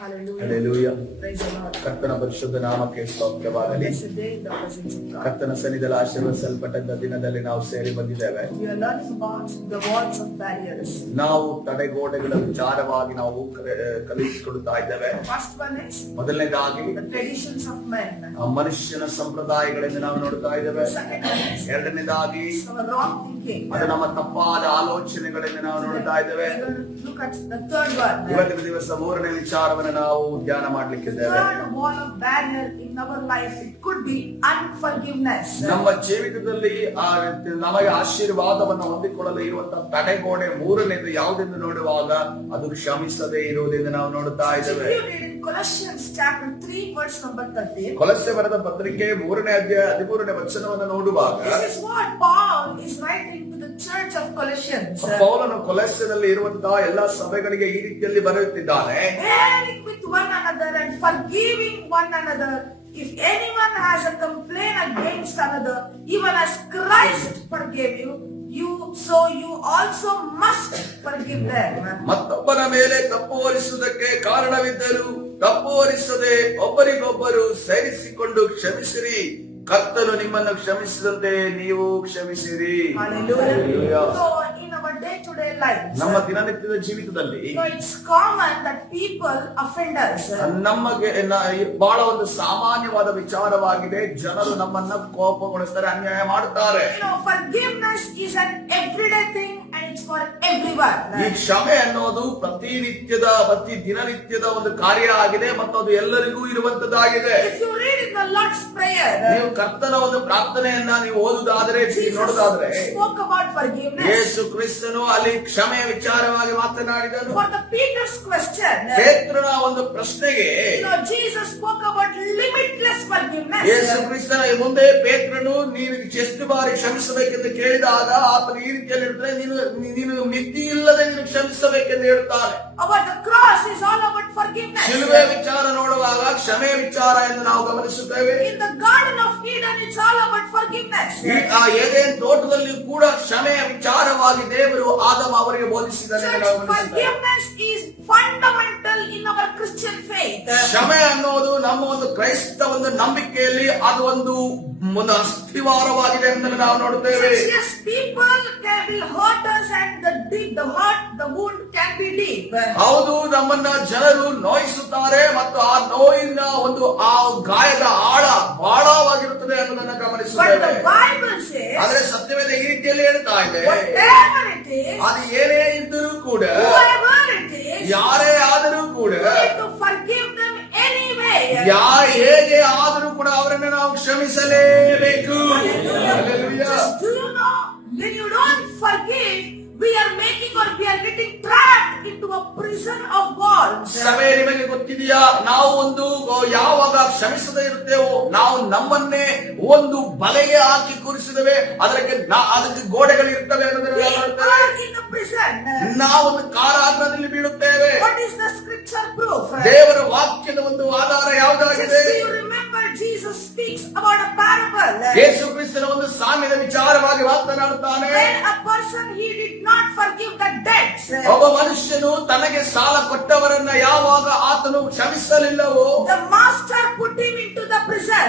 Hallelujah. ಕರ್ತನ ಪರಿಶುದ್ಧ ನಾಮಕ್ಕೆ ಸ್ತೋತ್ರವಾಗಲಿ. ಕರ್ತನ ಸನ್ನಿಧಿಯಲ್ಲಿ ಆಶೀರ್ವದಿಸಲ್ಪಟ್ಟ ದಿನದಲ್ಲಿ ನಾವು ಸೇರಿ ಬಂದಿದ್ದೇವೆ. ನಾವು ತಡೆಗೋಡೆಗಳ ವಿಚಾರವಾಗಿ ನಾವು ಕಲಿಸಿಕೊಡುತ್ತಾ ಇದ್ದೇವೆ. ಮೊದಲನೇದಾಗಿ ಮನುಷ್ಯನ ಸಂಪ್ರದಾಯಗಳಿಂದ ನಾವು ನೋಡ್ತಾ ಇದ್ದೇವೆ. ಎರಡನೇದಾಗಿ ಅದು ನಮ್ಮ ತಪ್ಪಾದ ಆಲೋಚನೆಗಳಿಂದ ನಾವು ನೋಡ್ತಾ ಇದ್ದೇವೆ. ಇವತ್ತಿನ ದಿವಸ ಮೂರನೇ ವಿಚಾರವನ್ನು ನಾವು ಧ್ಯಾನ ಮಾಡಲಿಕ್ಕಿದ್ದೇವೆ. ನಮ್ಮ ಜೀವಿತದಲ್ಲಿ ನಮಗೆ ಆಶೀರ್ವಾದವನ್ನು ಹೊಂದಿಕೊಳ್ಳಲು ಇರುವಂತಹ ತಡೆಗೋಡೆ ಮೂರನೇದು ಯಾವುದೆಂದು ನೋಡುವಾಗ ಅದು ಕ್ಷಮಿಸದೇ ಇರುವುದೆಂದು ನಾವು ನೋಡುತ್ತಾ ಇದ್ದೇವೆ. ಕೊಲಸ್ಸೆ ಬರೆದ ಪತ್ರಿಕೆ 3ನೇ ಅಧ್ಯಾಯ 13ನೇ ವಚನವನ್ನು ನೋಡುವಾಗ ಪೌಲನು ಕೊಲಸ್ಸೆಯಲ್ಲಿ ಇರುವಂತಹ ಎಲ್ಲಾ ಸಭೆಗಳಿಗೆ ಈ ರೀತಿಯಲ್ಲಿ ಬರೆಯುತ್ತಿದ್ದಾನೆ. With one another and forgiving one another. If anyone has a complaint against another, even as Christ forgave you, you also must forgive them. ಮತ್ತೊಬ್ಬರ ಮೇಲೆ ತಪ್ಪು ಹೊರಿಸುವುದಕ್ಕೆ ಕಾರಣವಿದ್ದರೂ ತಪ್ಪು ಹೊರಿಸದೆ ಒಬ್ಬರಿಗೊಬ್ಬರು ಸೇರಿಸಿಕೊಂಡು ಕ್ಷಮಿಸಿರಿ. ಕರ್ತನು ನಿಮ್ಮನ್ನು ಕ್ಷಮಿಸಿದಂತೆ ನೀವು ಕ್ಷಮಿಸಿರಿ. Day-to-day life, ನಮ್ಮ ದಿನನಿತ್ಯದ ಜೀವಿತದಲ್ಲಿ it's common that people offend us. ನಮಗೆ ಬಹಳ ಒಂದು ಸಾಮಾನ್ಯವಾದ ವಿಚಾರವಾಗಿದೆ. ಜನರು ನಮ್ಮನ್ನ ಕೋಪಗೊಳಿಸ್ತಾರೆ, ಅನ್ಯಾಯ ಮಾಡುತ್ತಾರೆ. Forgiveness is an everyday thing and it's for everyone. ಈ ಕ್ಷಮೆ ಅನ್ನೋದು ಪ್ರತಿ ದಿನನಿತ್ಯದ ಒಂದು ಕಾರ್ಯ ಆಗಿದೆ ಮತ್ತು ಅದು ಎಲ್ಲರಿಗೂ ಇರುವಂತದ್ದಾಗಿದೆ. If you read in the Lord's Prayer, ನೀವು ಕರ್ತನ ಒಂದು ಪ್ರಾರ್ಥನೆಯನ್ನ ನೀವು ಓದುವುದಾದ್ರೆ ನೋಡುವುದಾದ್ರೆ spoke about forgiveness. ಯೇಸು ಕ್ರಿಸ್ತನು ಅಲ್ಲಿ ಕ್ಷಮೆಯ ವಿಚಾರವಾಗಿ ಮಾತನಾಡಿದನು. For the Peter's question, ಪೇತ್ರನ ಒಂದು ಪ್ರಶ್ನೆಗೆ Jesus spoke about limitless forgiveness. ಯೇಸು ಕ್ರಿಸ್ತನ ಮುಂದೆ ಪೇತ್ರನು ನೀನು ಎಷ್ಟು ಬಾರಿ ಕ್ಷಮಿಸಬೇಕೆಂದು ಕೇಳಿದಾಗ ಆತನು ಈ ರೀತಿಯಲ್ಲಿ ಹೇಳ್ತಾನೆ, ನೀನು ಮಿತಿ ಇಲ್ಲದೆ ನೀನು ಕ್ಷಮಿಸಬೇಕೆಂದು ಹೇಳ್ತಾನೆ. About the cross is all about forgiveness. ಶಿಲುಬೆ ವಿಚಾರ ನೋಡುವಾಗ ಕ್ಷಮೆಯ ವಿಚಾರ ಎಂದು ನಾವು ಗಮನಿಸುತ್ತೇವೆ. In the Garden of Eden it's all about forgiveness. ಆ ಏದೆನ್ ತೋಟದಲ್ಲಿ ಕೂಡ ಕ್ಷಮೆಯ ವಿಚಾರವಾಗಿ ದೇವರು ಆದಮ ಅವರಿಗೆ ಬೋಧಿಸಿದ್ದಾನೆ. Forgiveness is fundamental in our Christian faith. ಕ್ಷಮೆ ಅನ್ನೋದು ನಮ್ಮ ಒಂದು ಕ್ರೈಸ್ತ ಒಂದು ನಂಬಿಕೆಯಲ್ಲಿ ಅದು ಒಂದು ಅಸ್ಥಿವಾರವಾಗಿದೆ ಎಂದು ನಾವು ನೋಡುತ್ತೇವೆ. Yes, people can be hurt us and the wound can be deep. ಹೌದು, ನಮ್ಮನ್ನ ಜನರು ನೋಯಿಸುತ್ತಾರೆ ಮತ್ತು ಆ ನೋಯಿನ ಒಂದು ಆ ಗಾಯದ ಆಳ ಬಹಳವಾಗಿರುತ್ತದೆ ಅನ್ನೋದನ್ನ ಗಮನಿಸುತ್ತೇವೆ. ಆದ್ರೆ ಸತ್ಯವೇದ ಈ ರೀತಿಯಲ್ಲಿ ಹೇಳ್ತಾ ಇದೆ, ಅದು ಏನೇ ಇದ್ದರೂ ಕೂಡ, ಯಾರೇ ಆದರೂ ಕೂಡ, ಹೇಗೆ ಆದರೂ ಕೂಡ ಅವರನ್ನು ನಾವು ಕ್ಷಮಿಸಲೇಬೇಕು. When you don't forgive, we are making or we are getting trapped into a prison of walls. ಸಭೆ ನಿಮಗೆ ಗೊತ್ತಿದೆಯಾ, ನಾವು ಒಂದು ಯಾವಾಗ ಕ್ಷಮಿಸದೇ ಇರುತ್ತೇವೋ ನಾವು ನಮ್ಮನ್ನೇ ಒಂದು ಬಲೆಗೆ ಹಾಕಿ ಕೂರಿಸಿದ್ದೇವೆ, ಅದಕ್ಕೆ ಗೋಡೆಗಳು ಇರ್ತವೆ ಅನ್ನೋದನ್ನ ನಾವು ಒಂದು ಕಾರಾಗೃಹದಲ್ಲಿ ಬೀಳುತ್ತೇವೆ. What is the scripture proof? ದೇವರ ವಾಕ್ಯದ ಒಂದು ಆಧಾರ ಯಾವುದಾಗಿದೆ? You remember Jesus speaks about a parable. ಯೇಸು ಕ್ರಿಸ್ತನ ಒಂದು ಸಾಮ್ಯದ ವಿಚಾರವಾಗಿ ಮಾತನಾಡುತ್ತಾನೆ. When a person he did not forgive the debts. ಒಬ್ಬ ಮನುಷ್ಯನು ತನಗೆ ಸಾಲ ಕೊಟ್ಟವರನ್ನ ಯಾವಾಗ ಆತನು ಕ್ಷಮಿಸಲಿಲ್ಲವೋ, the master put him into the prison.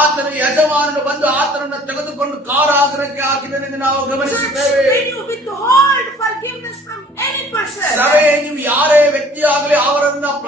ಆತನ ಯಜಮಾನನು ಬಂದು ಆತನನ್ನು ತೆಗೆದುಕೊಂಡು ಕಾರಾಗೃಹಕ್ಕೆ ಹಾಕಿದನೆಂದು ನಾವು ಗಮನಿಸುತ್ತೇವೆ. When you withhold forgiveness from any person, ಸಭೆ ನೀವು ಯಾರೇ ವ್ಯಕ್ತಿ ಆಗಲಿ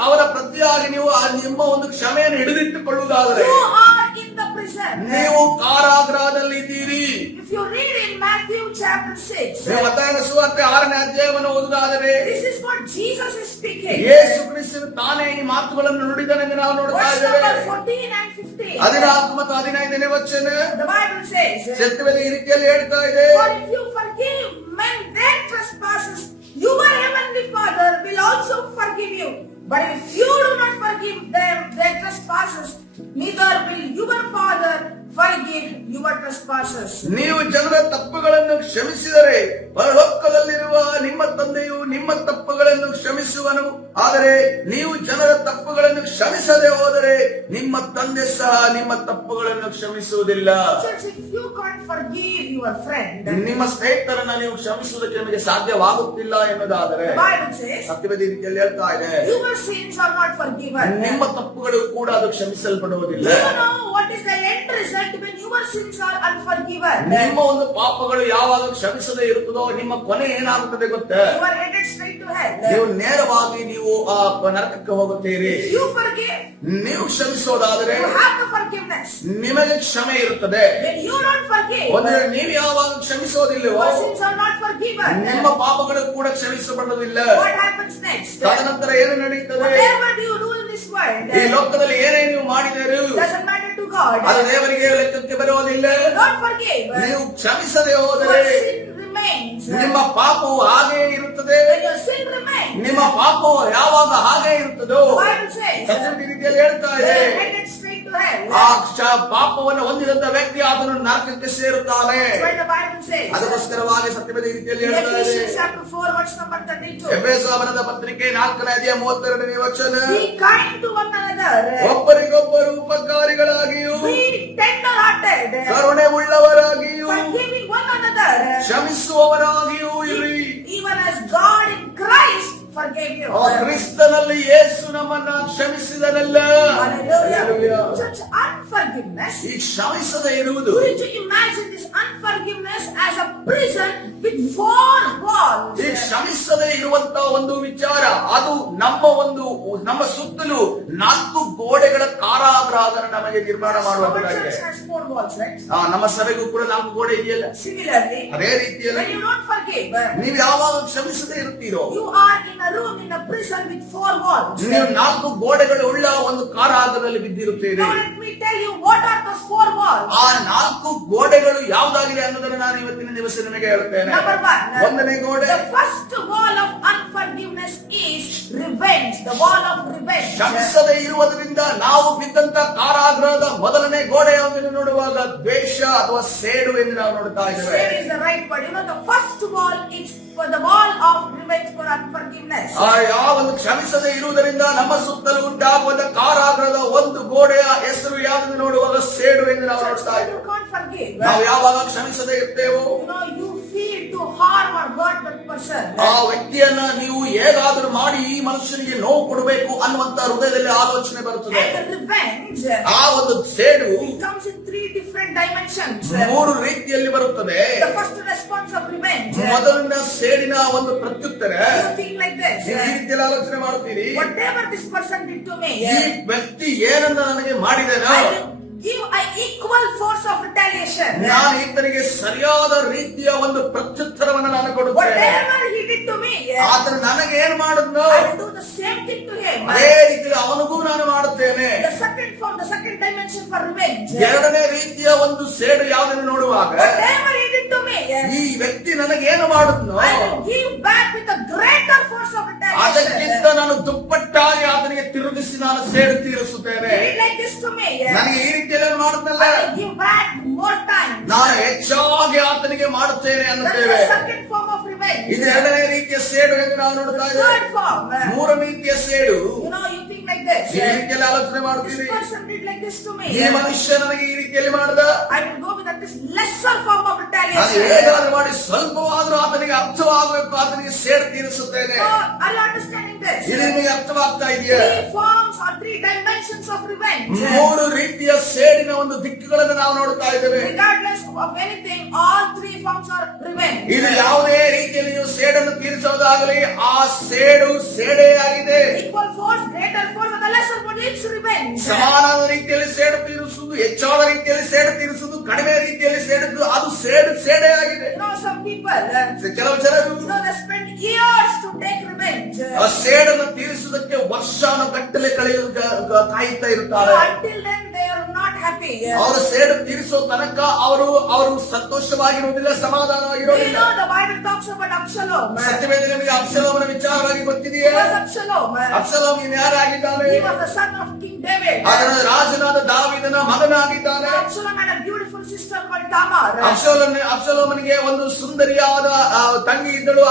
ಅವರ ಪ್ರತಿಯಾಗಿ ನೀವು ನಿಮ್ಮ ಒಂದು ಕ್ಷಮೆಯನ್ನು ಹಿಡಿದಿಟ್ಟುಕೊಳ್ಳುವುದಾದರೆ you are in the prison. ನೀವು ಕಾರಾಗೃಹದಲ್ಲಿ ಇದ್ದೀರಿ. If you read in Matthew chapter 6, ನೀವು ಮತ್ತಾಯನ ಸುವಾರ್ತೆ 6ನೇ ಅಧ್ಯಾಯವನ್ನು ಓದುವುದಾದರೆ this is what Jesus is speaking. ಯೇಸು ಕ್ರಿಸ್ತನು ತಾನೇ ಈ ಮಾತುಗಳನ್ನು ನುಡಿದನೆಂದು ನಾವು ನೋಡುತ್ತಾ ಇದ್ದೇವೆ. 14 and 15. 14 ಮತ್ತು 15ನೇ ವಚನ The Bible says, ಸತ್ಯವೇದ ಈ ರೀತಿಯಲ್ಲಿ ಹೇಳ್ತಾ ಇದೆ, for if you forgive men their trespasses, your heavenly Father will also forgive you. But if you do not forgive them their trespasses, neither will your Father forgive your trespasses. ನೀವು ಜನರ ತಪ್ಪುಗಳನ್ನು ಕ್ಷಮಿಸಿದರೆ ಪರಲೋಕದಲ್ಲಿರುವ ನಿಮ್ಮ ತಂದೆಯು ನಿಮ್ಮ ತಪ್ಪುಗಳನ್ನು ಕ್ಷಮಿಸಿ ಕ್ಷಮಿಸುವನು. ಆದರೆ ನೀವು ಜನರ ತಪ್ಪುಗಳನ್ನು ಕ್ಷಮಿಸದೆ ಹೋದರೆ ನಿಮ್ಮ ತಂದೆ ಸಹ ನಿಮ್ಮ ತಪ್ಪುಗಳನ್ನು ಕ್ಷಮಿಸುವುದಿಲ್ಲ. Church, if you can't forgive your friend, ನಿಮ್ಮ ಸ್ನೇಹಿತರನ್ನ ನೀವು ಕ್ಷಮಿಸುವುದಕ್ಕೆ ನಿಮಗೆ ಸಾಧ್ಯವಾಗುತ್ತಿಲ್ಲ ಎನ್ನುವುದಾದರೆ the Bible says, ಸತ್ಯವೇದ ರೀತಿಯಲ್ಲಿ ಹೇಳ್ತಾ ಇದೆ, your sins are not forgiven. ನಿಮ್ಮ ತಪ್ಪುಗಳು ಕೂಡ ಅದು ಕ್ಷಮಿಸಲ್ಪಡುವುದಿಲ್ಲ. Do you know what is the end result when your sins are unforgiven? ನಿಮ್ಮ ಒಂದು ಪಾಪಗಳು ಯಾವಾಗ ಕ್ಷಮಿಸದೇ ಇರುತ್ತದೋ ನಿಮ್ಮ ಕೊನೆ ಏನಾಗುತ್ತದೆ ಗೊತ್ತಾ? You are headed straight to hell. ನೀವು ನೇರವಾಗಿ ನೀವು ಆ ನರಕಕ್ಕೆ ಹೋಗುತ್ತೀರಿ. If you forgive, ನೀವು ಕ್ಷಮಿಸೋದಾದರೆ you have the forgiveness. ನಿಮಗೆ ಕ್ಷಮೆ ಇರುತ್ತದೆ. When you don't forgive, ಒಂದು ವೇಳೆ ನೀವು ಯಾವಾಗ ಕ್ಷಮಿಸೋದಿಲ್ಲವೋ your sins are not forgiven. ನಿಮ್ಮ ಪಾಪಗಳು ಕೂಡ ಕ್ಷಮಿಸಲ್ಪಡುವುದಿಲ್ಲ. What happens next? ತದನಂತರ ಏನು ನಡೆಯುತ್ತದೆ? Whatever you do in this world, ಈ ಲೋಕದಲ್ಲಿ ಏನೇ ನೀವು ಮಾಡಿದರು doesn't matter to God. ಅದು ದೇವರಿಗೆ ಲೆಕ್ಕಕ್ಕೆ ಬರುವುದಿಲ್ಲ. Don't forgive. ನೀವು ಕ್ಷಮಿಸದೆ Your ಹೋದರೆ sin remains. ನಿಮ್ಮ ಪಾಪವು ಹಾಗೆ ಇರುತ್ತದೆ. When your sin remains, ನಿಮ್ಮ ಪಾಪವು ಯಾವಾಗ ಹಾಗೆ ಇರುತ್ತದೋ the Bible says, ಸತ್ಯದ ರೀತಿಯಲ್ಲಿ ಹೇಳ್ತಾ they ಇದೆ, are headed straight to hell. ಆ ಪಾಪವನ್ನು ಹೊಂದಿದಂತ ವ್ಯಕ್ತಿ ಅದನ್ನು ನರಕಕ್ಕೆ ಸೇರುತ್ತಾನೆ. That's why the Bible says, ಅದಕ್ಕೋಸ್ಕರವಾಗಿ ಸತ್ಯವೇದ ರೀತಿಯಲ್ಲಿ in ಹೇಳ್ತಾ ಇದೆ, Ephesians chapter 4 verse number 32, ಎಫೆಸದವರ ಪತ್ರಿಕೆ 4ನೇ ಅಧ್ಯಾಯ 32ನೇ ವಚನ, be kind to one another, ಒಬ್ಬರಿಗೊಬ್ಬರು ಉಪಕಾರಿಗಳಾಗಿಯೂ be tender hearted, ಕರುಣೆ ಉಳ್ಳವರಾಗಿಯೂ forgiving one another, ಕ್ಷಮಿಸುವವರಾಗಿಯೂ ಇರಿ. even as God in Christ forgave you. ಆ ಕ್ರಿಸ್ತನಲ್ಲಿ ಯೇಸು ನಮ್ಮನ್ನ ಕ್ಷಮಿಸಿದನಲ್ಲ. Hallelujah. Hallelujah. Such unforgiveness. ಈ ಕ್ಷಮಿಸದೆ ಇರುವುದು, Could you imagine this unforgiveness as a prison with 4 walls? ಈ ಕ್ಷಮಿಸದೆ ಇರುವಂತ ಒಂದು ವಿಚಾರ, ಅದು ನಮ್ಮ ಸುತ್ತಲೂ 4 ಗೋಡೆಗಳ ಕಾರಾಗೃಹವನ್ನು ನಮಗೆ ನಿರ್ಮಾಣ Our ಮಾಡುವಂತಾಗಿದೆ. church has 4 walls, right? ನಮ್ಮ ಸಭೆಗೂ ಕೂಡ 4 ಗೋಡೆ ಇದೆಯಲ್ಲ. Similarly, ಅದೇ ರೀತಿಯಲ್ಲಿ when you don't forgive, ನೀವು ಯಾವಾಗ ಕ್ಷಮಿಸದೆ ಇರ್ತೀರೋ, you are in a room in a prison with 4 walls. ನೀವು 4 ಗೋಡೆಗಳು ಉಳ್ಳ ಒಂದು ಕಾರಾಗೃಹದಲ್ಲಿ ಬಿದ್ದಿರುತ್ತೀರಿ. Now let me tell you what are those 4 walls. ಆ 4 ಗೋಡೆಗಳು ಯಾವುದಾಗಿದೆ ಅನ್ನೋದನ್ನು ನಾನು ಇವತ್ತಿನ ದಿವಸ ನಿಮಗೆ ಹೇಳ್ತೇನೆ. Number 1, ಒಂದನೇ ಗೋಡೆ, the first wall of unforgiveness is revenge. The wall of revenge. ಕ್ಷಮಿಸದೆ ಇರುವುದರಿಂದ ನಾವು ಬಿದ್ದಂತ ಕಾರಾಗೃಹದ ಮೊದಲನೇ ಗೋಡೆಯನ್ನು ನೋಡುವಾಗ ದ್ವೇಷ ಅಥವಾ ಸೇಡು ಎಂದು ನಾವು ನೋಡ್ತಾ Sin ಇದ್ದೇವೆ. is the right word. You know, the first wall is for the wall of revenge for unforgiveness. ಯಾವ ಒಂದು ಕ್ಷಮಿಸದೆ ಇರುವುದರಿಂದ ನಮ್ಮ ಸುತ್ತಲೂ ಉಂಟಾಗುವ ಕಾರಾಗೃಹದ ಒಂದು ಗೋಡೆಯ ಹೆಸರು ಯಾವುದು ನೋಡುವಾಗ ಸೇಡು ಎಂದು ನಾವು ನೋಡ್ತಾ When ಇದ್ದೇವೆ. you can't forgive, ನಾವು ಯಾವಾಗ ಕ್ಷಮಿಸದೆ ಇರ್ತೇವೋ, you know, you feel to harm or hurt that person. ಆ ವ್ಯಕ್ತಿಯನ್ನ ನೀವು ಹೇಗಾದ್ರೂ ಮಾಡಿ ಈ ಮನುಷ್ಯನಿಗೆ ನೋವು ಕೊಡಬೇಕು ಅನ್ನುವಂತ ಹೃದಯದಲ್ಲಿ ಆಲೋಚನೆ ಬರುತ್ತದೆ. And the revenge, ಆ ಒಂದು ಸೇಡು it comes in 3 different dimensions. 3 ರೀತಿಯಲ್ಲಿ ಬರುತ್ತದೆ. The first response of revenge, ಮೊದಲನ ಸೇಡಿನ ಒಂದು ಪ್ರತ್ಯುತ್ತರ, you think like this: ನೀವು ಈ ರೀತಿಯಲ್ಲಿ ಆಲೋಚನೆ ಮಾಡ್ತೀರಿ, whatever this person did to me, ಈ ವ್ಯಕ್ತಿ ಏನನ್ನ ನನಗೆ ಮಾಡಿದನೋ I will give an equal force of retaliation. ನಾನು ಈತನಿಗೆ ಸರಿಯಾದ ರೀತಿಯ ಒಂದು ಪ್ರತ್ಯುತ್ತರವನ್ನು ನಾನು ಕೊಡುತ್ತೇನೆ. Whatever he did to me, ಆದ್ರೆ ನನಗೆ ಏನ್ ಮಾಡಿದ್ನೋ I will do the same thing to him. ಅದೇ ರೀತಿಯಲ್ಲಿ ಅವನಿಗೂ ನಾನು ಮಾಡುತ್ತೇನೆ. The second form, the second dimension for revenge, ಎರಡನೇ ರೀತಿಯ ಒಂದು ಸೇಡು ಯಾವುದನ್ನು ನೋಡುವಾಗ, whatever he did to me, ಈ ವ್ಯಕ್ತಿ ನನಗೆ ಏನು ಮಾಡಿದ್ನೋ I will give back with a greater force of ಅದಕ್ಕಿಂತ retaliation. ನಾನು ದುಪ್ಪಟ್ಟಾಗಿ ಆತನಿಗೆ ತಿರುಗಿಸಿ ನಾನು ಸೇಡು ತೀರಿಸುತ್ತೇನೆ. He did like this to me, ನನಗೆ ಈ ರೀತಿಯಲ್ಲಿ ಮಾಡುತ್ತಲ್ಲ, I will give back more time. ನಾನು ಹೆಚ್ಚಾಗಿ ಆತನಿಗೆ ಮಾಡುತ್ತೇನೆ That is ಅನ್ನುತ್ತೇವೆ. the second form of revenge. ಇದು ಎರಡನೇ ರೀತಿಯ ಸೇಡು ಎಂದು ನಾವು ನೋಡ್ತಾ ಇದ್ದೇವೆ. Third form, ಮೂರನೇ ರೀತಿಯ ಸೇಡು, you know, you think like this: ಈ ರೀತಿಯಲ್ಲಿ ಆಲೋಚನೆ this ಮಾಡುತ್ತೀರಿ, person did like this to me, ಈ ಮನುಷ್ಯ ನನಗೆ ಈ ರೀತಿಯಲ್ಲಿ ಮಾಡಿದ, I will go with this lesser form of ನಾನು retaliation. ಹೇಗಾದ್ರೂ ಮಾಡಿ ಸ್ವಲ್ಪವಾದ್ರೂ ಆತನಿಗೆ ಅರ್ಥವಾಗಬೇಕು, ಆತನಿಗೆ ಸೇಡು ತೀರಿಸುತ್ತೇನೆ. So, are you understanding this? ಇದು ನಿಮಗೆ ಅರ್ಥವಾಗ್ತಾ ಇದೆಯಾ? 3 forms or 3 dimensions of revenge. 3 ರೀತಿಯ ಸೇಡಿನ ಒಂದು ದಿಕ್ಕುಗಳನ್ನು ನಾವು ನೋಡ್ತಾ ಇದ್ದೇವೆ. Regardless of anything, all 3 forms are revenge. ಇದು ಯಾವುದೇ ರೀತಿಯಲ್ಲಿ ನೀವು ಸೇಡನ್ನು ತೀರಿಸೋದಾಗಲಿ ಆ ಸೇಡು ಸೇಡೇ ಆಗಿದೆ. Equal force, greater force, or the lesser one, it's revenge. ಸಮಾನವಾದ ರೀತಿಯಲ್ಲಿ ಸೇಡು ತೀರಿಸುವುದು, ಹೆಚ್ಚಾದ ರೀತಿಯಲ್ಲಿ ಸೇಡು ತೀರಿಸುವುದು, ಕಡಿಮೆ ರೀತಿಯಲ್ಲಿ ಸೇಡು, ಅದು ಸೇಡೇ ಆಗಿದೆ. You know, some people, ಕೆಲವು ಜನರು you know, they spend years to take revenge. ಆ ಸೇಡನ್ನು ತೀರಿಸುವುದಕ್ಕೆ ವರ್ಷಾನುಗಟ್ಟಲೆ ಕಾಯುತ್ತಾ ಇರುತ್ತಾರೆ. Until then, they are not happy happy. ಅವರ ಸೇಡು ತೀರಿಸೋ ತನಕ ಅವರು ಸಂತೋಷವಾಗಿರುವುದಿಲ್ಲ, Do you ಸಮಾಧಾನವಾಗಿರುವುದಿಲ್ಲ. know the Bible talks about Absalom? ಸತ್ಯವೇದ ನಿಮಗೆ ಅಬ್ಷಲೋಮನ ವಿಚಾರವಾಗಿ ಗೊತ್ತಿದೆಯೇ? Who was Absalom? ಅಬ್ಷಲೋಮ್ ಇನ್ನು ಯಾರಾಗಿದ್ದಾನೆ? He was the son of King David. ಅದರ ರಾಜನಾದ ದಾವೀದನ ಮಗನಾಗಿದ್ದಾನೆ. Absalom had a beautiful sister called Tamar. ಅಬ್ಷಲೋಮನಿಗೆ ಒಂದು ಸುಂದರಿಯಾದ ತಂಗಿ ಇದ್ದಳು.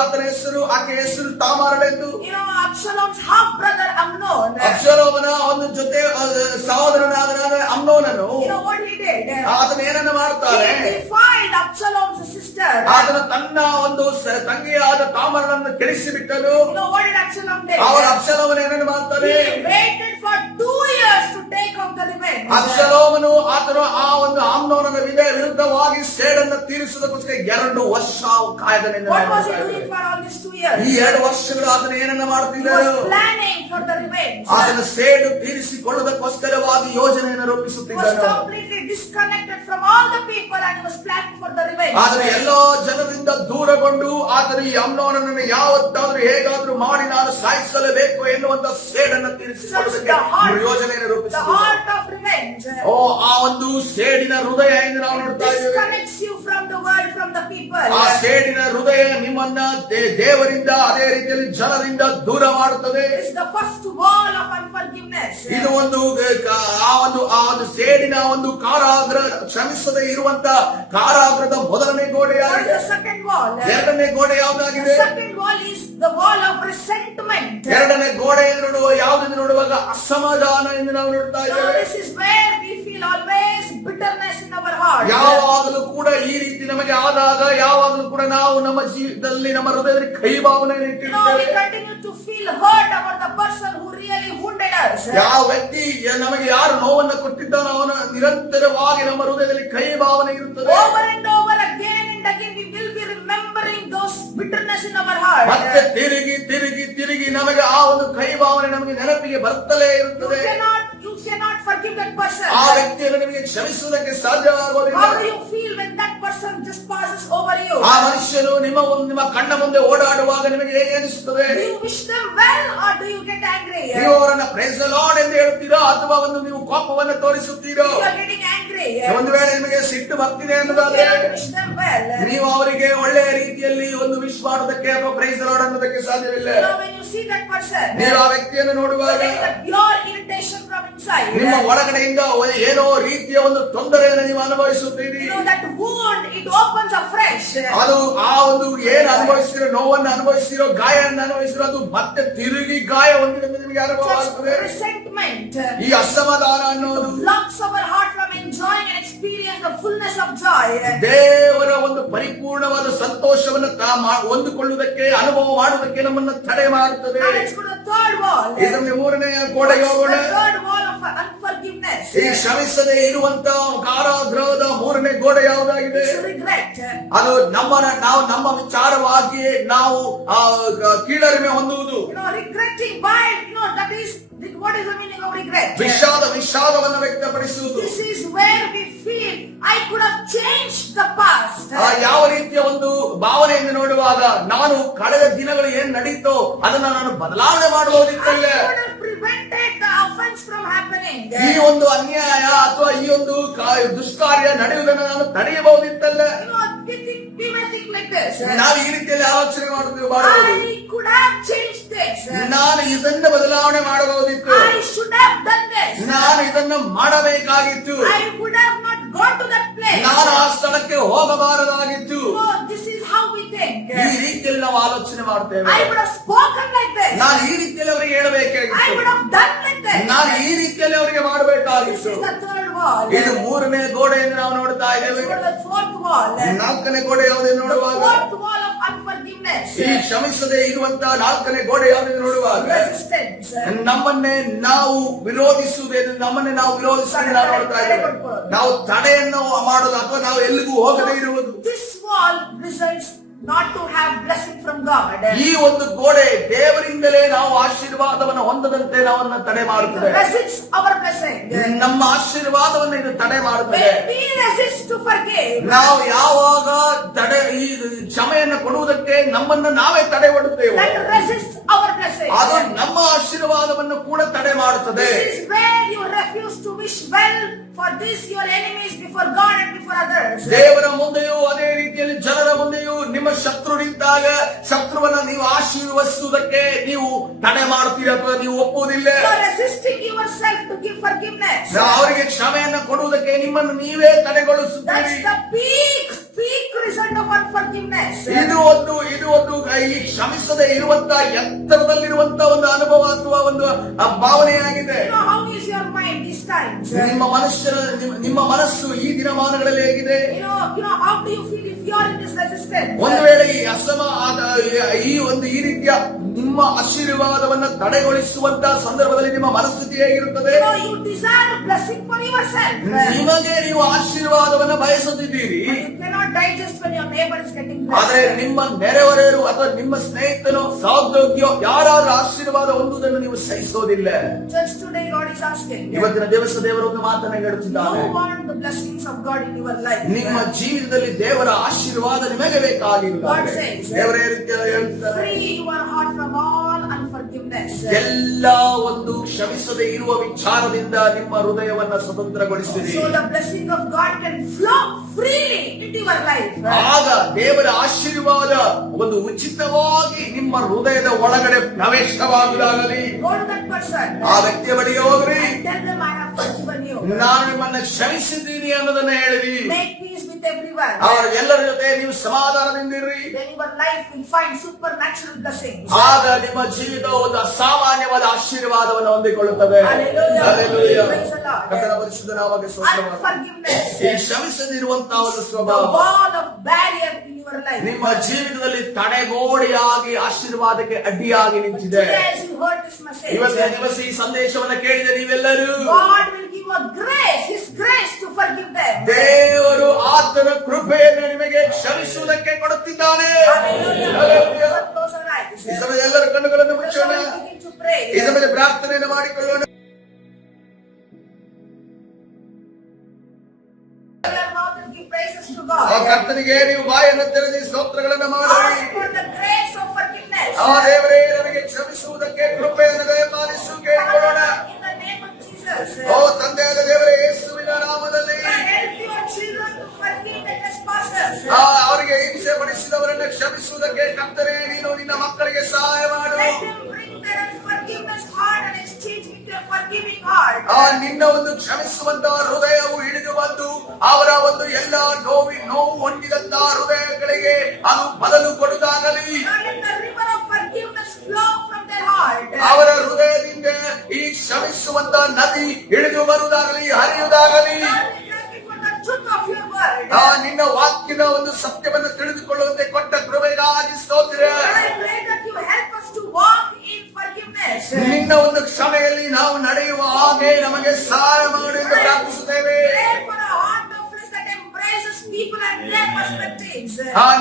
ಆಕೆ ಹೆಸರು ತಾಮಾರಳೆಂದು. You know, Absalom's half brother Amnon. ಅಬ್ಷಲೋಮನ ಒಂದು ಜೊತೆ ಸಹೋದರನಾದ ಅಮ್ನೋನನು You know what he did? ಆತನ ಏನನ್ನ ಮಾಡ್ತಾರೆ? He defied Absalom's sister. ಆತನ ತನ್ನ ಒಂದು ತಂಗಿಯಾದ ತಾಮಾರನನ್ನು ಕೆಡಿಸಿಬಿಟ್ಟನು. You know what did Absalom do? ಅವರ ಅಬ್ಷಲೋಮನ ಏನನ್ನು ಮಾಡ್ತಾರೆ? He waited for 2 years to take off the revenge. ಅಬ್ಷಲೋಮನು ಆತನು ಆ ಒಂದು ಆಮ್ನೋನನ ವಿರುದ್ಧವಾಗಿ ಸೇಡನ್ನು ತೀರಿಸುವುದಕ್ಕೋಸ್ಕರ 2 ವರ್ಷ ಕಾಯ್ದನೆಂದು. What was he doing for all these 2 years? ಈ 2 ವರ್ಷಗಳು ಆತನ ಏನನ್ನ He ಮಾಡುತ್ತಿದ್ದರು? was planning for the revenge. ಆತನ ಸೇಡು ತೀರಿಸಿಕೊಳ್ಳುವುದಕ್ಕೋಸ್ಕರವಾಗಿ ಯೋಜನೆಯನ್ನು He was ರೂಪಿಸುತ್ತಿದ್ದನು. completely disconnected from all the people and he was planning for the revenge. ಆದರೆ ಎಲ್ಲಾ ಜನರಿಂದ ದೂರಗೊಂಡು ಆತನ ಈ ಅಮ್ನೋನನನ್ನು ಯಾವತ್ತಾದ್ರೂ ಹೇಗಾದ್ರೂ ಮಾಡಿ ನಾನು ಸಾಯಿಸಲೇಬೇಕು ಎನ್ನುವಂತ ಸೇಡನ್ನು ತೀರಿಸಿಕೊಳ್ಳುವುದಕ್ಕೆ ಯೋಜನೆಯನ್ನು The ರೂಪಿಸಿದರು. heart of revenge ಓ, ಆ ಒಂದು ಸೇಡಿನ ಹೃದಯ ಎಂದು ನಾವು ನೋಡ್ತಾ ಇದ್ದೇವೆ. disconnects you from the world, from the people. ಆ ಸೇಡಿನ ಹೃದಯ ನಿಮ್ಮನ್ನ ದೇವರಿಂದ ಅದೇ ರೀತಿಯಲ್ಲಿ ಜನರಿಂದ ದೂರ ಮಾಡುತ್ತದೆ. It's the first wall of unforgiveness. ಇದು ಒಂದು ಆ ಒಂದು ಸೇಡಿನ ಒಂದು ಕಾರಾಗ್ರ, ಕ್ಷಮಿಸದೆ ಇರುವಂತ ಕಾರಾಗ್ರದ ಮೊದಲನೇ What ಗೋಡೆಯಾಗಿದೆ. is the second wall? ಎರಡನೇ ಗೋಡೆ The ಯಾವ್ದಾಗಿದೆ? second wall is the wall of resentment. ಎರಡನೇ ಗೋಡೆ ಎಂದು ಯಾವುದೆಂದು ನೋಡುವಾಗ ಅಸಮಾಧಾನ ಎಂದು ನಾವು ನೋಡ್ತಾ So ಇದ್ದೇವೆ. this is where we feel always bitterness in our heart. ಯಾವಾಗಲೂ ಕೂಡ ಈ ರೀತಿ ನಮಗೆ ಆದಾಗ ಯಾವಾಗಲೂ ಕೂಡ ನಾವು ನಮ್ಮ ಜೀವಿತದಲ್ಲಿ ನಮ್ಮ ಹೃದಯದಲ್ಲಿ ಕೈ ಭಾವನೆಯನ್ನು We ಇಟ್ಟಿರ್ತೇವೆ. continue to feel hurt about the person who really wounded us. ಯಾವ ವ್ಯಕ್ತಿ ನಮಗೆ ಯಾರು ನೋವನ್ನು ಕೊಟ್ಟಿದ್ದಾನೋ ಅವನ ನಿರಂತರವಾಗಿ ನಮ್ಮ ಹೃದಯದಲ್ಲಿ ಕೈ ಭಾವನೆ ಇರುತ್ತದೆ. Over and over again and again we will be remembering those bitterness in our heart. ಮತ್ತೆ ತಿರುಗಿ ನಮಗೆ ಆ ಒಂದು ಕೈ ಭಾವನೆ ನಮಗೆ ನೆನಪಿಗೆ ಬರ್ತಲೇ ಇರುತ್ತದೆ. You cannot forgive that person. ಆ ವ್ಯಕ್ತಿಯನ್ನು ನಿಮಗೆ ಕ್ಷಮಿಸುವುದಕ್ಕೆ ಸಾಧ್ಯವಾಗುವುದಿಲ್ಲ. How do you feel when that person just passes over you? ಆ ಮನುಷ್ಯನು ನಿಮ್ಮ ಕಣ್ಣ ಮುಂದೆ ಓಡಾಡುವಾಗ ನಿಮಗೆ ಹೇಗೆ ಅನಿಸುತ್ತದೆ? Do you wish them well or do you get angry? ನೀವು ಅವರನ್ನ ಪ್ರೈಸ್ ದಿ ಲಾರ್ಡ್ ಎಂದು ಹೇಳ್ತೀರಾ ಅಥವಾ ನೀವು ಕೋಪವನ್ನು ತೋರಿಸುತ್ತೀರೋ? You are getting angry. ಒಂದು ವೇಳೆ ನಿಮಗೆ ಸಿಟ್ಟು ಬರ್ತಿದೆ You ಅನ್ನೋದಾದ್ರೆ cannot wish them well. ನೀವು ಅವರಿಗೆ ಒಳ್ಳೆಯ ರೀತಿಯಲ್ಲಿ ಒಂದು ವಿಶ್ ಮಾಡೋದಕ್ಕೆ ಅಥವಾ ಪ್ರೈಸ್ ದಿ ಲಾರ್ಡ್ ಅನ್ನೋದಕ್ಕೆ ಸಾಧ್ಯವಿಲ್ಲ. You know, when you see that person, ನೀವು ಆ ವ್ಯಕ್ತಿಯನ್ನು ನೋಡುವಾಗ you get a pure irritation from inside. ನಿಮ್ಮ ಒಳಗಡೆಯಿಂದ ಏನೋ ರೀತಿಯ ಒಂದು ತೊಂದರೆಯನ್ನು ನೀವು ಅನುಭವಿಸುತ್ತೀರಿ. You know that wound, it opens afresh. ಅದು ಆ ಒಂದು ಏನು ಅನುಭವಿಸಿರೋ ನೋವನ್ನು ಅನುಭವಿಸಿರೋ ಗಾಯವನ್ನು ಅನುಭವಿಸಿರೋ ಅದು ಮತ್ತೆ ತಿರುಗಿ ಗಾಯ ಹೊಂದಿದ ನಿಮಗೆ ಅನುಭವ ಆಗುತ್ತದೆ. Resentment ಈ ಅಸಮಾಧಾನ ಅನ್ನೋದು blocks our heart from enjoying and experience the fullness of joy. ದೇವರ ಒಂದು ಪರಿಪೂರ್ಣವಾದ ಸಂತೋಷವನ್ನು ಹೊಂದಿಕೊಳ್ಳುವುದಕ್ಕೆ ಅನುಭವ ಮಾಡುವುದಕ್ಕೆ ನಮ್ಮನ್ನು ತಡೆ ಮಾಡುತ್ತದೆ. Now let's go to the third wall. ಇದರಲ್ಲಿ ಮೂರನೆಯ ಗೋಡೆಗೆ ಹೋಗೋಣ. The third wall of unforgiveness. ಈ ಕ್ಷಮಿಸದೆ ಇರುವಂತ ಕಾರಾಗೃಹದ ಮೂರನೇ ಗೋಡೆ ಯಾವುದಾಗಿದೆ? It's regret. ಅದು ನಾವು ನಮ್ಮ ವಿಚಾರವಾಗಿ ನಾವು ಕೀಳರಿಮೆ ಹೊಂದುವುದು. You know, regretting why, you know, that is, what is the meaning of regret? ವಿಷಾದವನ್ನು ವ್ಯಕ್ತಪಡಿಸುವುದು. This is where we feel, I could have changed the past. ಯಾವ ರೀತಿಯ ಒಂದು ಭಾವನೆಯನ್ನು ನೋಡುವಾಗ ನಾನು ಕಳೆದ ದಿನಗಳು ಏನ್ ನಡೀತೋ ಅದನ್ನ ನಾನು ಬದಲಾವಣೆ ಮಾಡಬಹುದಿತ್ತಲ್ಲ. I could have prevented the offense from happening. ಈ ಒಂದು ಅನ್ಯಾಯ ಅಥವಾ ಈ ಒಂದು ದುಷ್ಕಾರ್ಯ ನಡೆಯುವುದನ್ನು ನಾನು ತಡೆಯಬಹುದಿತ್ತಲ್ಲ. You know, we may think like this. ನಾವು ಈ ರೀತಿಯಲ್ಲಿ ಆಲೋಚನೆ ಮಾಡುತ್ತೇವೆ. I could have changed this. ನಾನು ಇದನ್ನ ಬದಲಾವಣೆ ಮಾಡಬಹುದಿತ್ತು. I should have done this. ನಾನು ಇದನ್ನು ಮಾಡಬೇಕಾಗಿತ್ತು. I would have not gone to that place. ನಾನು ಆ ಸ್ಥಳಕ್ಕೆ ಹೋಗಬಾರದಾಗಿತ್ತು. No, this is how we think. ಈ ರೀತಿಯಲ್ಲಿ ನಾವು ಆಲೋಚನೆ ಮಾಡ್ತೇವೆ. I would have spoken like this. ನಾನು ಈ ರೀತಿಯಲ್ಲಿ ಅವರಿಗೆ I ಹೇಳಬೇಕಾಗಿತ್ತು. would have done like this. ನಾನು ಈ ರೀತಿಯಲ್ಲಿ ಅವರಿಗೆ This ಮಾಡಬೇಕಾಗಿತ್ತು. is the third wall. ಇದು ಮೂರನೇ ಗೋಡೆ ಎಂದು ನಾವು ನೋಡ್ತಾ Let's ಇದ್ದೇವೆ. go to the fourth wall. ನಾಲ್ಕನೇ ಗೋಡೆ ಯಾವುದೆಂದು The ನೋಡುವಾಗ fourth wall of unforgiveness. ಈ ಕ್ಷಮಿಸದೆ ಇರುವಂತಹ ನಾಲ್ಕನೇ ಗೋಡೆ ಯಾವುದೆಂದು ನೋಡುವಾಗ Resistance. ನಮ್ಮನ್ನೇ ನಾವು ವಿರೋಧಿಸುವುದು, ನಮ್ಮನ್ನೇ ನಾವು ವಿರೋಧಿಸುವುದು ನಾವು ನೋಡ್ತಾ ಇದ್ದೇವೆ. ನಾವು ತಡೆಯನ್ನು ಮಾಡೋದು ಅಥವಾ ನಾವು ಎಲ್ಲಿಗೂ ಹೋಗದೇ ಇರುವುದು. This wall results not to have blessing from God. ಈ ಒಂದು ಗೋಡೆ ದೇವರಿಂದಲೇ ನಾವು ಆಶೀರ್ವಾದವನ್ನು ಹೊಂದದಂತೆ ನಾವನ್ನ ತಡೆ It ಮಾಡುತ್ತದೆ. resists our blessing. ನಮ್ಮ ಆಶೀರ್ವಾದವನ್ನು ಇದು ತಡೆ ಮಾಡುತ್ತದೆ. When we resist to forgive, ನಾವು ಯಾವಾಗ ಈ ಕ್ಷಮೆಯನ್ನು ಕೊಡುವುದಕ್ಕೆ ನಮ್ಮನ್ನು ನಾವೇ ತಡೆ ಒಡ್ಡುತ್ತೇವೆ, that resists our blessing. ಅದು ನಮ್ಮ ಆಶೀರ್ವಾದವನ್ನು ಕೂಡ ತಡೆ ಮಾಡುತ್ತದೆ. This is where you refuse to wish well for this your enemies before God and before others. ದೇವರ ಮುಂದೆಯೂ ಅದೇ ರೀತಿಯಲ್ಲಿ ಜನರ ಮುಂದೆಯೂ ನಿಮ್ಮ ಶತ್ರು ನಿಂತಾಗ ಶತ್ರುವನ್ನ ನೀವು ಆಶೀರ್ವದಿಸುವುದಕ್ಕೆ ನೀವು ತಡೆ ಮಾಡುತ್ತೀರ ಅಥವಾ ನೀವು ಒಪ್ಪುವುದಿಲ್ಲ. You are resisting yourself to give forgiveness. ಅವರಿಗೆ ಕ್ಷಮೆಯನ್ನ ಕೊಡುವುದಕ್ಕೆ ನಿಮ್ಮನ್ನು ನೀವೇ ತಡೆಗೊಳಿಸುತ್ತೀರಿ. That's the peak result of unforgiveness. ಇದು ಒಂದು ಈ ಕ್ಷಮಿಸದೆ ಇರುವಂತ ಎತ್ತರದಲ್ಲಿರುವಂತ ಒಂದು ಅನುಭವ ಅಥವಾ ಒಂದು ಭಾವನೆಯಾಗಿದೆ. You know how is your mind these times? ನಿಮ್ಮ ಮನಸ್ಸು ಈ ದಿನಮಾನಗಳಲ್ಲಿ ಹೇಗಿದೆ? You know how do you feel if you are in this resistance? ಒಂದು ವೇಳೆ ಈ ರೀತಿಯ ನಿಮ್ಮ ಆಶೀರ್ವಾದವನ್ನ ತಡೆಗೊಳಿಸುವಂತ ಸಂದರ್ಭದಲ್ಲಿ ನಿಮ್ಮ ಮನಸ್ಥಿತಿ ಹೇಗಿರುತ್ತದೆ? You know you desire a blessing for yourself. ನಿಮಗೆ ನೀವು ಆಶೀರ್ವಾದವನ್ನ ಬಯಸುತ್ತಿದ್ದೀರಿ. You cannot digest when your neighbor is getting ಆದ್ರೆ blessed. ನಿಮ್ಮ ನೆರೆಹೊರೆಯರು ಅಥವಾ ನಿಮ್ಮ ಸ್ನೇಹಿತನು ಸಹೋದ್ಯೋಗಿಯೋ ಯಾರಾದ್ರೂ ಆಶೀರ್ವಾದ ಹೊಂದುವುದನ್ನು ನೀವು ಸಹಿಸೋದಿಲ್ಲ. Just today God is asking. ಇವತ್ತಿನ ದಿವಸ ದೇವರು ಒಂದು ಮಾತನ್ನ ಹೇಳುತ್ತಿದ್ದಾನೆ. You want the blessings of God in your life. ನಿಮ್ಮ ಜೀವಿತದಲ್ಲಿ ದೇವರ ಆಶೀರ್ವಾದ ನಿಮಗೆ ಬೇಕಾಗಿಲ್ಲ. God says, ದೇವರ ಹೇಳ್ತಾರೆ, free your heart from all unforgiveness. ಎಲ್ಲ ಒಂದು ಕ್ಷಮಿಸದೆ ಇರುವ ವಿಚಾರದಿಂದ ನಿಮ್ಮ ಹೃದಯವನ್ನ ಸ್ವತಂತ್ರಗೊಳಿಸಿರಿ. So the blessing of God can flow freely into your life. ಆಗ ದೇವರ ಆಶೀರ್ವಾದ ಒಂದು ಉಚಿತವಾಗಿ ನಿಮ್ಮ ಹೃದಯದ ಒಳಗಡೆ ಪ್ರವೇಶವಾಗುವುದಾಗಲಿ. Go to that person. ಆ ವ್ಯಕ್ತಿಯ ಬಳಿಗೆ ಹೋಗ್ರಿ. Tell them I have forgiven you. ನಾನು ನಿಮ್ಮನ್ನ ಕ್ಷಮಿಸಿದ್ದೀನಿ ಅನ್ನೋದನ್ನ ಹೇಳಿರಿ. Make peace with everyone. ಅವರ ಎಲ್ಲರ ಜೊತೆ ನೀವು ಸಮಾಧಾನದಿಂದಿರ್ರಿ. Then your life will find supernatural blessings. ಆಗ ನಿಮ್ಮ ಜೀವಿತ ಒಂದು ಅಸಾಮಾನ್ಯವಾದ ಆಶೀರ್ವಾದವನ್ನು ಹೊಂದಿಕೊಳ್ಳುತ್ತದೆ. Hallelujah. Hallelujah. Praise the Lord. ಕರ್ತನ ಪರಿಶುದ್ಧ ನಾಮಕ್ಕೆ ಸ್ತೋತ್ರವಾಗಲಿ. Unforgiveness. ಈ ಕ್ಷಮಿಸದಿರುವಂತಹ ಒಂದು The ಸ್ವಭಾವ wall of barrier in your life. ನಿಮ್ಮ ಜೀವಿತದಲ್ಲಿ ತಡೆಗೋಡೆಯಾಗಿ ಆಶೀರ್ವಾದಕ್ಕೆ ಅಡ್ಡಿಯಾಗಿ ನಿಂತಿದೆ. Today as you heard this message, ಇವತ್ತಿನ ದಿವಸ ಈ ಸಂದೇಶವನ್ನು ಕೇಳಿದ ನೀವೆಲ್ಲರೂ God will give a grace, His grace to forgive them. ದೇವರು ಆತನ ಕೃಪೆಯನ್ನು ನಿಮಗೆ ಕ್ಷಮಿಸುವುದಕ್ಕೆ ಕೊಡುತ್ತಿದ್ದಾನೆ. Hallelujah. Hallelujah. Close our eyes. ಈ ಸಮಯ ಎಲ್ಲರ ಕಣ್ಣುಗಳನ್ನು Let's ಮುಚ್ಚೋಣ. all begin to pray. ಈ ಸಮಯ ಪ್ರಾರ್ಥನೆಯನ್ನು ಮಾಡಿಕೊಳ್ಳೋಣ. Open your mouth and give praises to ಆ God. ಕರ್ತನಿಗೆ ನೀವು ಬಾಯನ್ನು ತೆರೆದು ಸ್ತೋತ್ರಗಳನ್ನು ಮಾಡಿ. Ask for the grace of forgiveness. ಆ ದೇವರೇ ನನಗೆ ಕ್ಷಮಿಸುವುದಕ್ಕೆ ಕೃಪೆಯನ್ನು ದಯಪಾಲಿಸು ಕೇಳಿಕೊಳ್ಳೋಣ. In the name of Jesus. ಓ ತಂದೆಯಾದ ದೇವರೇ ಯೇಸುವಿನ ನಾಮದಲ್ಲಿ Help your children to forgive the trespassers. ಅವರಿಗೆ ಹಿಂಸೆ ಪಡಿಸಿದವರನ್ನು ಕ್ಷಮಿಸುವುದಕ್ಕೆ ಕರ್ತನೇ ನೀನು ನಿನ್ನ ಮಕ್ಕಳಿಗೆ ಸಹಾಯ ಮಾಡು. Let them bring their unforgiveness heart and exchange with your forgiving heart. ನಿನ್ನ ಒಂದು ಕ್ಷಮಿಸುವಂತಹ ಹೃದಯವು ಹಿಡಿದು ಬಂದು ಅವರ ಒಂದು ಎಲ್ಲ ನೋವು ಹೊಂದಿದಂತಹ ಹೃದಯಗಳಿಗೆ ಅದು ಬದಲು ಕೊಡುವುದಾಗಲಿ. Let the river of forgiveness flow from their heart. ಅವರ ಹೃದಯದಿಂದ ಈ ಕ್ಷಮಿಸುವಂತಹ ನದಿ ಹಿಡಿದು ಬರುವುದಾಗಲಿ, ಹರಿಯುವುದಾಗಲಿ. Lord, we thank you for the truth of your word. ನಿನ್ನ ವಾಕ್ಯದ ಒಂದು ಸತ್ಯವನ್ನು ತಿಳಿದುಕೊಳ್ಳುವಂತೆ ಕೊಟ್ಟ ಕೃಪೆಗಾಗಿ ಸ್ತೋತ್ರ. I pray that you help us to walk in forgiveness. ನಿನ್ನ ಒಂದು ಕ್ಷಮೆಯಲ್ಲಿ ನಾವು ನಡೆಯುವ ಹಾಗೆ ನಮಗೆ ಸಹಾಯ ಮಾಡು ಎಂದು ಪ್ರಾರ್ಥಿಸುತ್ತೇವೆ. Pray for a heart of flesh that embraces people and their perspectives.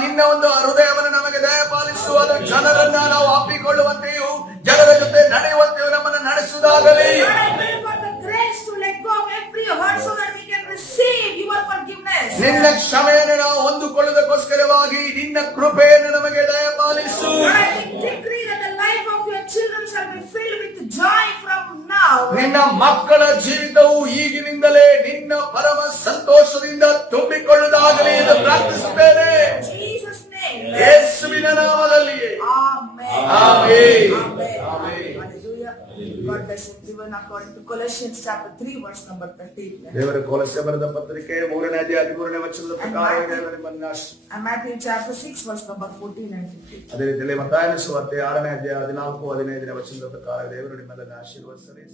ನಿನ್ನ ಒಂದು ಹೃದಯವನ್ನು ನಮಗೆ ದಯಪಾಲಿಸು. ಅದು ಜನರನ್ನ ನಾವು ಅಪ್ಪಿಕೊಳ್ಳುವಂತೆಯೂ ಜನರ ಜೊತೆ ನಡೆಯುವಂತೆಯೂ ನಮ್ಮನ್ನು ನಡೆಸುವುದಾಗಲಿ. I pray for the grace to let go of every hurt so that we can receive your forgiveness. ನಿನ್ನ ಕ್ಷಮೆಯನ್ನು ನಾವು ಹೊಂದಿಕೊಳ್ಳುವುದಕ್ಕೋಸ್ಕರವಾಗಿ ನಿನ್ನ ಕೃಪೆಯನ್ನು ನಮಗೆ ದಯಪಾಲಿಸು. I decree that the life of your children shall be filled with joy from now. ನಿನ್ನ ಮಕ್ಕಳ ಜೀವಿತವು ಈಗಿನಿಂದಲೇ ನಿನ್ನ ಪರಮ ಸಂತೋಷದಿಂದ ತುಂಬಿಕೊಳ್ಳುವುದಾಗಲಿ ಎಂದು ಪ್ರಾರ್ಥಿಸುತ್ತೇನೆ. In Jesus' name. ಯೇಸುವಿನ ನಾಮದಲ್ಲಿ. Amen. Amen. Amen. Amen. Hallelujah. God bless everyone according to Colossians chapter 3 verse number 13. ದೇವರ ಕೊಲೊಸ್ಸೆ ಬರೆದ ಪತ್ರಿಕೆ 3ನೇ ಅಧ್ಯಾಯ 13ನೇ ವಚನದ ಪ್ರಕಾರ ದೇವರು ನಿಮ್ಮನ್ನು And Matthew chapter 6 verse number 14 and 15. ಅದೇ ರೀತಿಯಲ್ಲಿ ಮತ್ತಾಯನ ಸುವಾರ್ತೆ 6ನೇ ಅಧ್ಯಾಯ 14 15ನೇ ವಚನದ ಪ್ರಕಾರ ದೇವರು ನಿಮ್ಮನ್ನು ಆಶೀರ್ವದಿಸಲಿ.